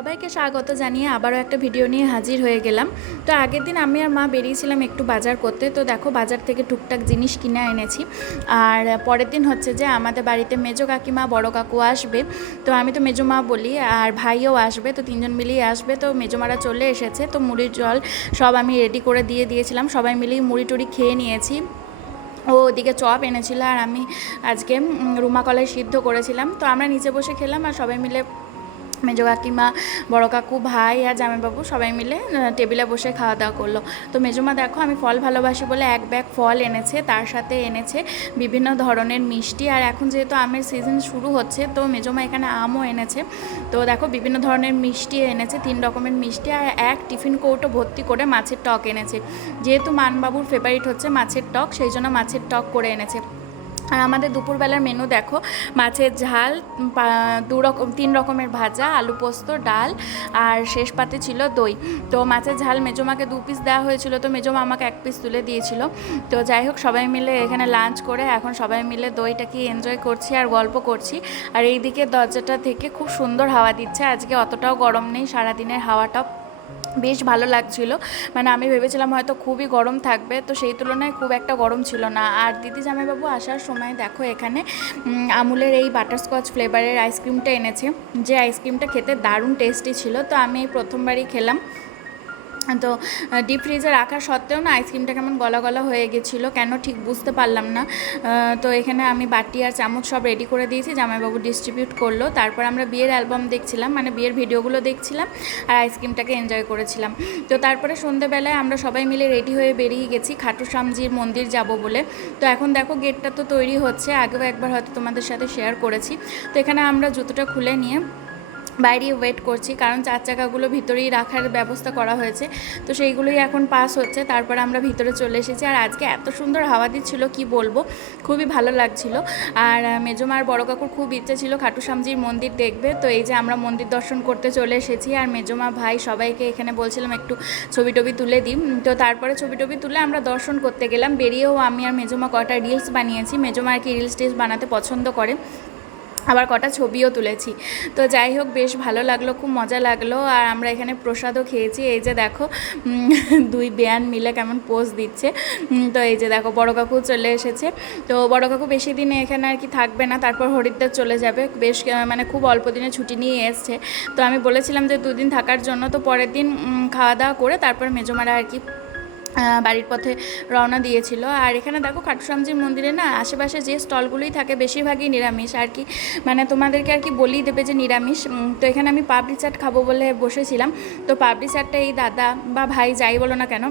সবাইকে স্বাগত জানিয়ে আবারও একটা ভিডিও নিয়ে হাজির হয়ে গেলাম। তো আগের দিন আমি আর মা বেরিয়েছিলাম একটু বাজার করতে, তো দেখো বাজার থেকে টুকটাক জিনিস কিনে এনেছি। আর পরের দিন হচ্ছে যে আমাদের বাড়িতে মেজো কাকিমা বড় কাকু আসবে, তো আমি তো মেজো মা বলি, আর ভাইও আসবে, তো তিনজন মিলেই আসবে। তো মেজো মারা চলে এসেছে, তো মুড়ির জল সব আমি রেডি করে দিয়ে দিয়েছিলাম, সবাই মিলেই মুড়ি টুড়ি খেয়ে নিয়েছি। ও ওদিকে চপ এনেছিল আর আমি আজকে রুমা কলাই সিদ্ধ করেছিলাম। তো আমরা নিচে বসে খেলাম আর সবাই মিলে মেজো কাকিমা, বড় কাকু, ভাই আর জামাইবাবু সবাই মিলে টেবিলে বসে খাওয়া দাওয়া করলো। তো মেজোমা দেখো আমি ফল ভালোবাসি বলে এক ব্যাগ ফল এনেছে, তার সাথে এনেছে বিভিন্ন ধরনের মিষ্টি। আর এখন যেহেতু আমের সিজন শুরু হচ্ছে, তো মেজোমা এখানে আমও এনেছে। তো দেখো বিভিন্ন ধরনের মিষ্টি এনেছে, 3 রকমের মিষ্টি, আর এক টিফিন কৌটো ভর্তি করে মাছের টক এনেছে। যেহেতু মানবাবুর ফেভারিট হচ্ছে মাছের টক, সেই জন্য মাছের টক করে এনেছে। আর আমাদের দুপুরবেলার মেনু দেখো, মাছের ঝাল, 3 রকমের ভাজা, আলু পোস্ত, ডাল, আর শেষ পাতে ছিল দই। তো মাছের ঝাল মেজোমাকে 2 পিস দেওয়া হয়েছিল, তো মেজোমা আমাকে 1 পিস তুলে দিয়েছিল। তো যাই হোক, সবাই মিলে এখানে লাঞ্চ করে এখন সবাই মিলে দইটাকে এনজয় করছি আর গল্প করছি। আর এই দিকে দরজাটা থেকে খুব সুন্দর হাওয়া দিচ্ছে, আজকে অতটাও গরম নেই, সারাদিনের হাওয়াটা বেশ ভালো লাগছিল। মানে আমি ভেবেছিলাম হয়তো খুবই গরম থাকবে, তো সেই তুলনায় খুব একটা গরম ছিল না। আর দিদি জামাইবাবু আসার সময় দেখো এখানে আমুলের এই বাটারস্কচ ফ্লেভারের আইসক্রিমটা এনেছে, যে আইসক্রিমটা খেতে দারুণ টেস্টি ছিল। তো আমি এই প্রথমবারই খেলাম। তো ডিপ ফ্রিজে রাখা সত্ত্বেও না আইসক্রিমটা কেমন গলা গলা হয়ে গেছিলো, কেন ঠিক বুঝতে পারলাম না। তো এখানে আমি বাটি আর চামচ সব রেডি করে দিয়েছি, জামাইবাবু ডিস্ট্রিবিউট করলো। তারপর আমরা বিয়ের অ্যালবাম দেখছিলাম, মানে বিয়ের ভিডিওগুলো দেখছিলাম আর আইসক্রিমটাকে এনজয় করেছিলাম। তো তারপরে সন্ধ্যেবেলায় আমরা সবাই মিলে রেডি হয়ে বেরিয়ে গেছি খাটু শ্যামজির মন্দির যাব বলে। তো এখন দেখো গেটটা তো তৈরি হচ্ছে, আগেও একবার হয়তো তোমাদের সাথে শেয়ার করেছি। তো এখানে আমরা জুতোটা খুলে নিয়ে বাইরে ওয়েট করছি, কারণ 4 চাকাগুলো ভিতরেই রাখার ব্যবস্থা করা হয়েছে, তো সেইগুলোই এখন পাস হচ্ছে। তারপর আমরা ভিতরে চলে এসেছি। আর আজকে এত সুন্দর হাওয়া দিচ্ছিল কি বলবো, খুবই ভালো লাগছিল। আর মেজোমার বড় কাকুর খুব ইচ্ছে ছিল খাটু শ্যামজির মন্দির দেখবে, তো এই যে আমরা মন্দির দর্শন করতে চলে এসেছি। আর মেজোমা, ভাই সবাইকে এখানে বলছিলাম একটু ছবি টবি তুলে দিই। তো তারপরে ছবি টবি তুলে আমরা দর্শন করতে গেলাম। বেরিয়েও আমি আর মেজোমা কটা রিলস বানিয়েছি, মেজোমা আর কি রিলস টিলস বানাতে পছন্দ করে, আবার কটা ছবিও তুলেছি। তো যাই হোক, বেশ ভালো লাগলো, খুব মজা লাগলো। আর আমরা এখানে প্রসাদও খেয়েছি। এই যে দেখো 2 বেয়ান মিলে কেমন পোজ দিচ্ছে। তো এই যে দেখো বড় কাকু চলে এসেছে। তো বড় কাকু বেশি দিন এখানে আর কি থাকবে না, তারপর হরিদ্বার চলে যাবে, বেশ মানে খুব অল্প দিনের ছুটি নিয়ে এসছে। তো আমি বলেছিলাম যে 2 দিন থাকার জন্য। তো পরের দিন খাওয়া দাওয়া করে তারপর মেজোমারা আর কি বাড়ির পথে রওনা দিয়েছিল। আর এখানে দেখো খাটু শ্যামজির মন্দিরে না আশেপাশে যে স্টলগুলোই থাকে বেশিরভাগই নিরামিষ আর কি, মানে তোমাদেরকে আর কি বলেই দেবে যে নিরামিষ। তো এখানে আমি পাপড়ি চাট খাবো বলে বসেছিলাম। তো পাপড়ি চাটটা এই দাদা বা ভাই যাই বলো না কেন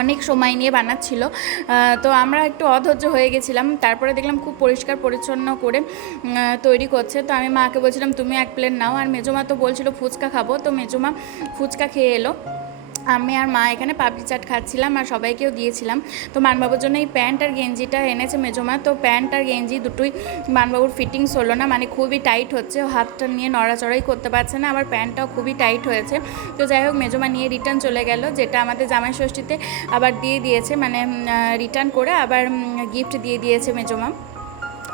অনেক সময় নিয়ে বানাচ্ছিল। তো আমরা একটু অধৈর্য হয়ে গেছিলাম। তারপরে দেখলাম খুব পরিষ্কার পরিচ্ছন্ন করে তৈরি করছে। তো আমি মাকে বলছিলাম তুমি 1 প্লেট নাও, আর মেজোমা তো বলছিল ফুচকা খাবো, তো মেজোমা ফুচকা খেয়ে এলো। আমি আর মা এখানে পাপড়ি চাট খাচ্ছিলাম আর সবাইকেও দিয়েছিলাম। তো মানবাবুর জন্য এই প্যান্ট আর গেঞ্জিটা এনেছে মেজোমা। তো প্যান্ট আর গেঞ্জি দুটোই মানবাবুর ফিটিংস হলো না, মানে খুবই টাইট হচ্ছে, হাতটা নিয়ে নড়াচড়াই করতে পারছে না, আবার প্যান্টটাও খুবই টাইট হয়েছে। তো যাই হোক মেজোমা নিয়ে রিটার্ন চলে গেল, যেটা আমাদের জামাই ষষ্ঠীতে আবার দিয়ে দিয়েছে, মানে রিটার্ন করে আবার গিফট দিয়ে দিয়েছে মেজোমা।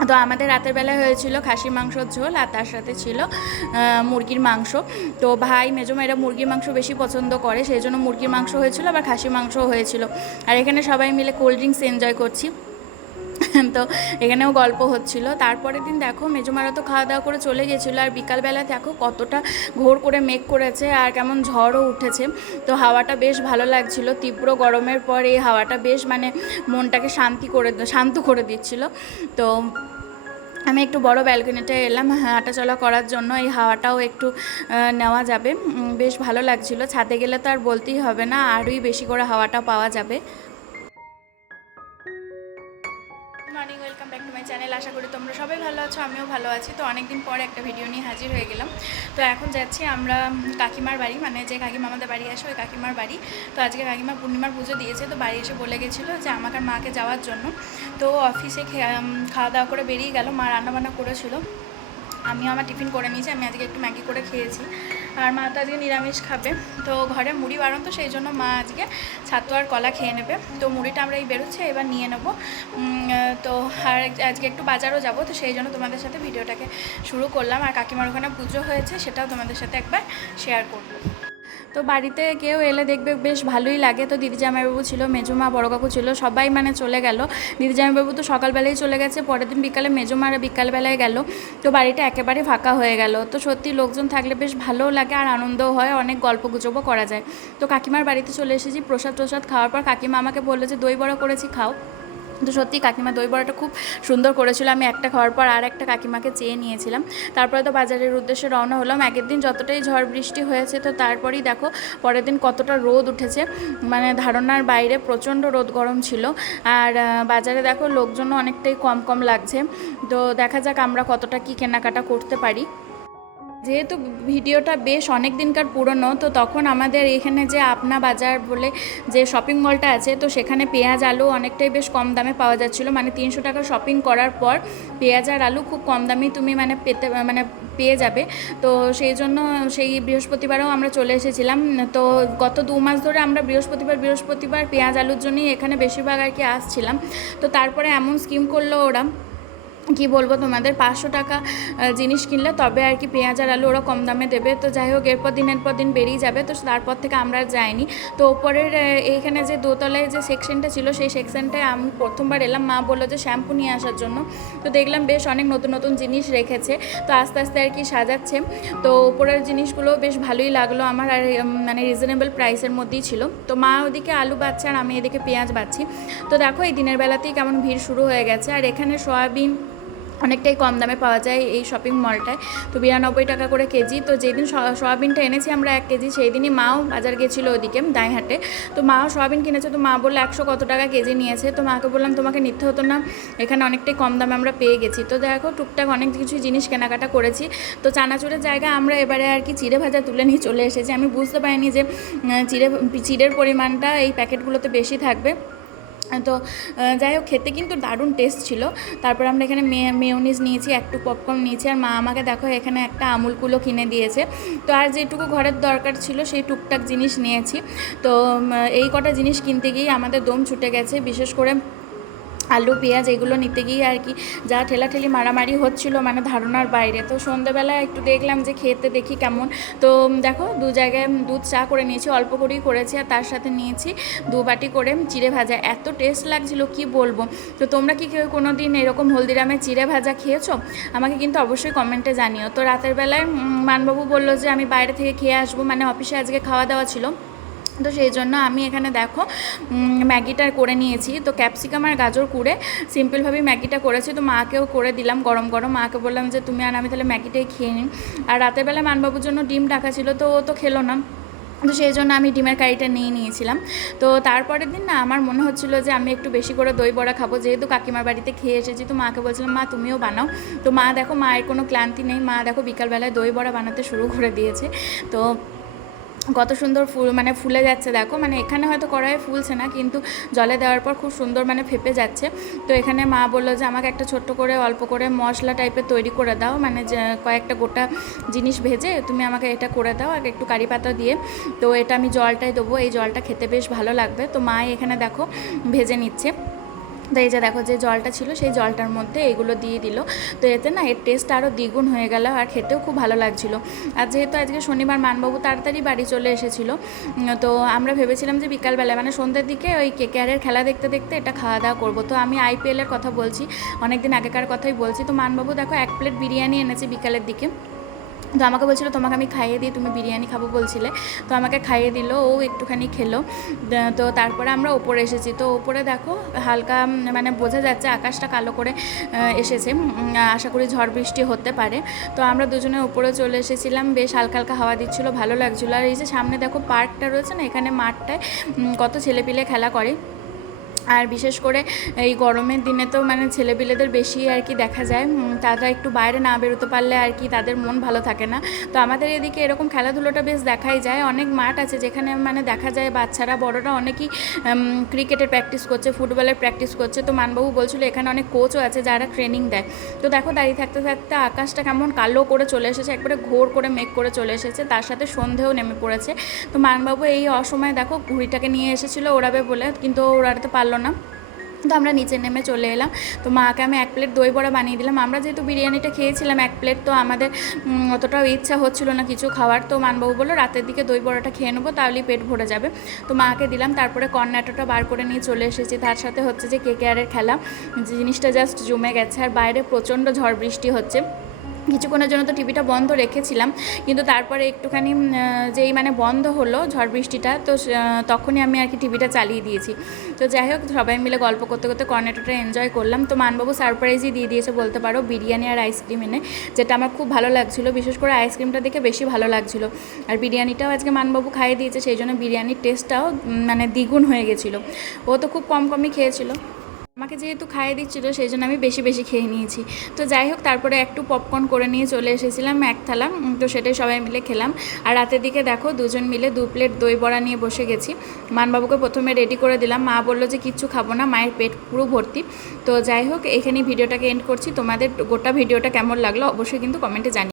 তো আমাদের রাতের বেলায় হয়েছিল খাসির মাংসর ঝোল, আর তার সাথে ছিল মুরগির মাংস। তো ভাই মেজোমা এরা মুরগির মাংস বেশি পছন্দ করে, সেই জন্য মুরগির মাংস হয়েছিল, আবার খাসির মাংসও হয়েছিল। আর এখানে সবাই মিলে কোল্ড ড্রিঙ্কস এনজয় করছি। তো এখানেও গল্প হচ্ছিল। তারপরের দিন দেখো মেজোমারা তো খাওয়া দাওয়া করে চলে গেছিলো, আর বিকালবেলা দেখো কতটা ঘোর করে মেঘ করেছে আর কেমন ঝড়ও উঠেছে। তো হাওয়াটা বেশ ভালো লাগছিল, তীব্র গরমের পর এই হাওয়াটা বেশ মানে মনটাকে শান্ত করে দিচ্ছিল। তো আমি একটু বড় ব্যালকনিতে এলাম হাঁটাচলা করার জন্য, এই হাওয়াটাও একটু নেওয়া যাবে, বেশ ভালো লাগছিল। ছাদে গেলে তো আর বলতেই হবে না, আরোই বেশি করে হাওয়াটা পাওয়া যাবে। Morning, welcome back to my channel. আশা করি তোমরা সবাই ভালো আছো, আমিও ভালো আছি। তো অনেক দিন পরে একটা ভিডিও নিয়ে হাজির হয়ে গেলাম। তো এখন যাচ্ছি আমরা কাকিমার বাড়ি, মানে যে কাকিমা আমাদের বাড়ি আসে ওই কাকিমার বাড়ি। তো আজকে কাকিমা পূর্ণিমার পুজো দিয়েছে, তো বাড়ি এসে বলে গেছিলো যে আমাকে আর মাকে যাওয়ার জন্য। তো অফিসে খাওয়া দাওয়া করে বেরিয়ে গেল, মা রান্নাবান্না করেছিল, আমিও আমার টিফিন করে নিয়েছি। আমি আজকে একটু ম্যাগি করে খেয়েছি। আর মা তো আজকে নিরামিষ খাবে, তো ঘরে মুড়ি বারণ, তো সেই জন্য মা আজকে ছাতু আর কলা খেয়ে নেবে। তো মুড়িটা আমরা এই বেরোচ্ছে এবার নিয়ে নেবো। তো আর আজকে একটু বাজারও যাব, তো সেই জন্য তোমাদের সাথে ভিডিওটাকে শুরু করলাম। আর কাকিমার ওখানে পুজো হয়েছে, সেটাও তোমাদের সাথে একবার শেয়ার করবো। তো বাড়িতে কেউ এলে দেখবে বেশ ভালোই লাগে। তো দিদি জামাইবাবু ছিল, মেজমা, বড় কাকু ছিল, সবাই মানে চলে গেল। দিদি জামাইবাবু তো সকালবেলায় চলে গেছে, পরের দিন বিকালে মেজমারা বিকালবেলায় গেল। তো বাড়িটা একেবারে ফাঁকা হয়ে গেল। তো সত্যি লোকজন থাকলে বেশ ভালোও লাগে আর আনন্দও হয়, অনেক গল্প গুজবও করা যায়। তো কাকিমার বাড়িতে চলে এসেছি। প্রসাদ খাওয়ার পর কাকিমা আমাকে বললো যে দই বড়া করেছি, খাও। তো সত্যি কাকিমা দই বড়াটা খুব সুন্দর করেছিল। আমি একটা খাওয়ার পর আর একটা কাকিমাকে চেয়ে নিয়েছিলাম। তারপরে তো বাজারের উদ্দেশ্যে রওনা হলাম। আগের দিন যতটাই ঝড় বৃষ্টি হয়েছে, তো তারপরেই দেখো পরের দিন কতটা রোদ উঠেছে, মানে ধারণার বাইরে প্রচণ্ড রোদ গরম ছিল। আর বাজারে দেখো লোকজনও অনেকটাই কম লাগছে। তো দেখা যাক আমরা কতটা কি কেনাকাটা করতে পারি। যেহেতু ভিডিওটা বেশ অনেক দিনকার পুরনো, তো তখন আমাদের এখানে যে আপনা বাজার বলে যে শপিং মলটা আছে, তো সেখানে পেঁয়াজ আলু অনেকটাই বেশ কম দামে পাওয়া যাচ্ছিলো। মানে 300 টাকা শপিং করার পর পেঁয়াজ আর আলু খুব কম দামেই তুমি পেয়ে যাবে। তো সেই জন্য সেই বৃহস্পতিবারেও আমরা চলে এসেছিলাম। তো গত 2 মাস ধরে আমরা বৃহস্পতিবার পেঁয়াজ আলুর জন্যই এখানে বেশিরভাগ আর কি আসছিলাম। তো তারপরে এমন স্কিম করলো ওরা, কি বলবো তোমাদের, 500 টাকা জিনিস কিনলে তবে আর কি পেঁয়াজ আর আলু ওরা কম দামে দেবে। তো যাই হোক, এরপর দিনের পর দিন বেরিয়ে যাবে। তো তারপর থেকে আমরা আর যাইনি। তো ওপরের এইখানে যে দোতলায় যে সেকশনটা ছিল, সেই সেকশনটায় আমি প্রথমবার এলাম। মা বললো যে শ্যাম্পু নিয়ে আসার জন্য। তো দেখলাম বেশ অনেক নতুন জিনিস রেখেছে। তো আস্তে আস্তে আর কি সাজাচ্ছে। তো ওপরের জিনিসগুলো বেশ ভালোই লাগলো আমার, আর মানে রিজনেবল প্রাইসের মধ্যেই ছিল। তো মা ওদিকে আলু বাচ্ছে আর আমি এদিকে পেঁয়াজ বাচ্ছি। তো দেখো এই দিনের বেলাতেই কেমন ভিড় শুরু হয়ে গেছে। আর এখানে সয়াবিন অনেকটাই কম দামে পাওয়া যায় এই শপিং মলটায়। তো 92 টাকা করে কেজি। তো যেদিন সয়াবিনটা এনেছি আমরা 1 কেজি, সেই দিনই মাও বাজার গেছিলো ওদিকে দাইহাটে। তো মাও সয়াবিন কিনেছে। তো মা বললো 100 কত টাকা কেজি নিয়েছে। তো মাকে বললাম তোমাকে নিতে হতো না, এখানে অনেকটাই কম দামে আমরা পেয়ে গেছি। তো দেখো টুকটাক অনেক কিছু জিনিস কেনাকাটা করেছি। তো চানাচুরের জায়গায় আমরা এবারে আর কি চিড়ে ভাজা তুলে নিয়ে চলে এসেছি। আমি বুঝতে পারিনি যে চিড়ের পরিমাণটা এই প্যাকেটগুলোতে বেশি থাকবে। তো যাই হোক, খেতে কিন্তু দারুণ টেস্ট ছিল। তারপর আমরা এখানে মেয়োনিজ নিয়েছি, একটু পপকর্ন নিয়েছি। আর মা আমাকে দেখো এখানে একটা আমুল কুলো কিনে দিয়েছে। তো আর যেটুকু ঘরের দরকার ছিল সেই টুকটাক জিনিস নিয়েছি। তো এই কটা জিনিস কিনতে গিয়েই আমাদের দম ছুটে গেছে। বিশেষ করে আলু পেঁয়াজ এগুলো নিতে গিয়ে আর কি যা ঠেলাঠেলি মারামারি হচ্ছিল, মানে ধারণার বাইরে। তো সন্ধ্যাবেলায় একটু দেখলাম যে খেতে দেখি কেমন। তো দেখো 2 জায়গায় দুধ চা করে নিয়েছি, অল্প করেই করেছি। আর তার সাথে নিয়েছি 2 বাটি করে চিড়ে ভাজা। এত টেস্ট লাগছিল কি বলবো। তো তোমরা কি কেউ কোনো দিন এরকম হলদিরামে চিড়ে ভাজা খেয়েছো? আমাকে কিন্তু অবশ্যই কমেন্টে জানিও। তো রাতের বেলায় মানবাবু বললো যে আমি বাইরে থেকে খেয়ে আসবো, মানে অফিসে আজকে খাওয়া দাওয়া ছিল। তো সেই জন্য আমি এখানে দেখো ম্যাগিটা করে নিয়েছি। তো ক্যাপসিকাম আর গাজর কুড়ে সিম্পলভাবেই ম্যাগিটা করেছি। তো মাকেও করে দিলাম গরম মাকে বললাম যে তুমি আর আমি তাহলে ম্যাগিটাই খেয়ে নিই। আর রাতের বেলা মানবাবুর জন্য ডিম ডাকা ছিল, তো ও তো খেলো না। তো সেই জন্য আমি ডিমের কারিটা নিয়েছিলাম। তো তারপরের দিন না আমার মনে হচ্ছিলো যে আমি একটু বেশি করে দই বড়া খাবো, যেহেতু কাকিমার বাড়িতে খেয়ে এসেছি। তো মাকে বলছিলাম মা তুমিও বানাও। তো মা দেখো, মায়ের কোনো ক্লান্তি নেই, মা দেখো বিকালবেলায় দই বড়া বানাতে শুরু করে দিয়েছে। তো কত সুন্দর ফুলে যাচ্ছে দেখো। মানে এখানে হয়তো কড়াইয়ে ফুলছে না, কিন্তু জলে দেওয়ার পর খুব সুন্দর ফেপে যাচ্ছে। তো এখানে মা বললো যে আমাকে একটা ছোট্ট করে অল্প করে মশলা টাইপের তৈরি করে দাও, মানে যে কয়েকটা গোটা জিনিস ভেজে তুমি আমাকে এটা করে দাও আর একটু কারি পাতা দিয়ে। তো এটা আমি জলটাই দেবো, এই জলটা খেতে বেশ ভালো লাগবে। তো মা এখানে দেখো ভেজে নিচ্ছে। তো এই যে দেখো যে জলটা ছিল সেই জলটার মধ্যে এগুলো দিয়ে দিল। তো এতে না এর টেস্ট আরও দ্বিগুণ হয়ে গেল, আর খেতেও খুব ভালো লাগছিলো। আর যেহেতু আজকে শনিবার মানবাবু তাড়াতাড়ি বাড়ি চলে এসেছিলো, তো আমরা ভেবেছিলাম যে বিকালবেলায় মানে সন্ধ্যের দিকে ওই কেকেআরের খেলা দেখতে দেখতে এটা খাওয়া দাওয়া করবো। তো আমি IPL-এর কথা বলছি, অনেক দিন আগেকার কথাই বলছি। তো মানবাবু দেখো 1 প্লেট বিরিয়ানি এনেছে বিকালের দিকে। তো আমাকে বলছিলো তোমাকে আমি খাইয়ে দিই, তুমি বিরিয়ানি খাবো বলছিলে। তো আমাকে খাইয়ে দিল, ও একটুখানি খেলো। তো তারপরে আমরা ওপরে এসেছি। তো ওপরে দেখো হালকা মানে বোঝা যাচ্ছে আকাশটা কালো করে এসেছে, আশা করি ঝড় বৃষ্টি হতে পারে। তো আমরা দুজনে ওপরে চলে এসেছিলাম, বেশ হালকা হালকা হাওয়া দিচ্ছিলো, ভালো লাগছিলো। আর এই যে সামনে দেখো পার্কটা রয়েছে না, এখানে মাঠটায় কত ছেলেপিলে খেলা করে। আর বিশেষ করে এই গরমের দিনে তো মানে ছেলেপিলেদের বেশি আর কি দেখা যায়, তারা একটু বাইরে না বেরোতে পারলে আর কি তাদের মন ভালো থাকে না। তো আমাদের এদিকে এরকম খেলাধুলোটা বেশ দেখাই যায়, অনেক মাঠ আছে যেখানে মানে দেখা যায় বাচ্চারা বড়রা অনেকেই ক্রিকেটের প্র্যাকটিস করছে, ফুটবলের প্র্যাকটিস করছে। তো মানবাবু বলছিল এখানে অনেক কোচও আছে যারা ট্রেনিং দেয়। তো দেখো দাঁড়িয়ে থাকতে থাকতে আকাশটা কেমন কালো করে চলে এসেছে, একবারে ঘোর করে মেঘ করে চলে এসেছে, তার সাথে সন্ধেও নেমে পড়েছে। তো মানবাবু এই অসময়ে দেখো ঘুড়িটাকে নিয়ে এসেছিলো ওড়াবে বলে, কিন্তু ওড়াতে পারলো না। তো আমরা নিচে নেমে চলে এলাম। তো মাকে আমি 1 প্লেট দই বড়া বানিয়ে দিলাম। আমরা যেহেতু বিরিয়ানিটা খেয়েছিলাম 1 প্লেট, তো আমাদের অতটাও ইচ্ছা হচ্ছিল না কিছু খাওয়ার। তো মানবাবু বললো রাতের দিকে দই বড়াটা খেয়ে নেবো, তাহলেই পেট ভরে যাবে। তো মাকে দিলাম, তারপরে কর্নেটোটা বার করে নিয়ে চলে এসেছি। তার সাথে হচ্ছে যে কেকেআরের খেলা, জিনিসটা জাস্ট জমে গেছে। আর বাইরে প্রচণ্ড ঝড় বৃষ্টি হচ্ছে। কিছুক্ষণের জন্য তো টিভিটা বন্ধ রেখেছিলাম, কিন্তু তারপরে একটুখানি যেই মানে বন্ধ হলো ঝড় বৃষ্টিটা, তো তখনই আমি আর কি টিভিটা চালিয়ে দিয়েছি। তো যাই হোক সবাই মিলে গল্প করতে করতে কর্নেটোটা এনজয় করলাম। তো মানবাবু সারপ্রাইজই দিয়ে দিয়েছে বলতে পারো, বিরিয়ানি আর আইসক্রিম এনে, যেটা আমার খুব ভালো লাগছিলো। বিশেষ করে আইসক্রিমটা দেখে বেশি ভালো লাগছিলো। আর বিরিয়ানিটাও আজকে মানবাবু খাইয়ে দিয়েছে, সেই জন্য বিরিয়ানির টেস্টটাও মানে দ্বিগুণ হয়ে গেছিলো। ও তো খুব কমই খেয়েছিল, আমাকে যেহেতু খাইয়ে দিচ্ছিলো সেই জন্য আমি বেশি বেশি খেয়ে নিয়েছি। তো যাই হোক তারপরে একটু পপকর্ন করে নিয়ে চলে এসেছিলাম 1 থালা, তো সেটাই সবাই মিলে খেলাম। আর রাতের দিকে দেখো দুজন মিলে 2 প্লেট দই বড়া নিয়ে বসে গেছি। মানবাবুকে প্রথমে রেডি করে দিলাম, মা বললো যে কিচ্ছু খাবো না, মায়ের পেট পুরো ভর্তি। তো যাই হোক এখানেই ভিডিওটাকে এন্ড করছি। তোমাদের গোটা ভিডিওটা কেমন লাগলো অবশ্যই কিন্তু কমেন্টে জানিও।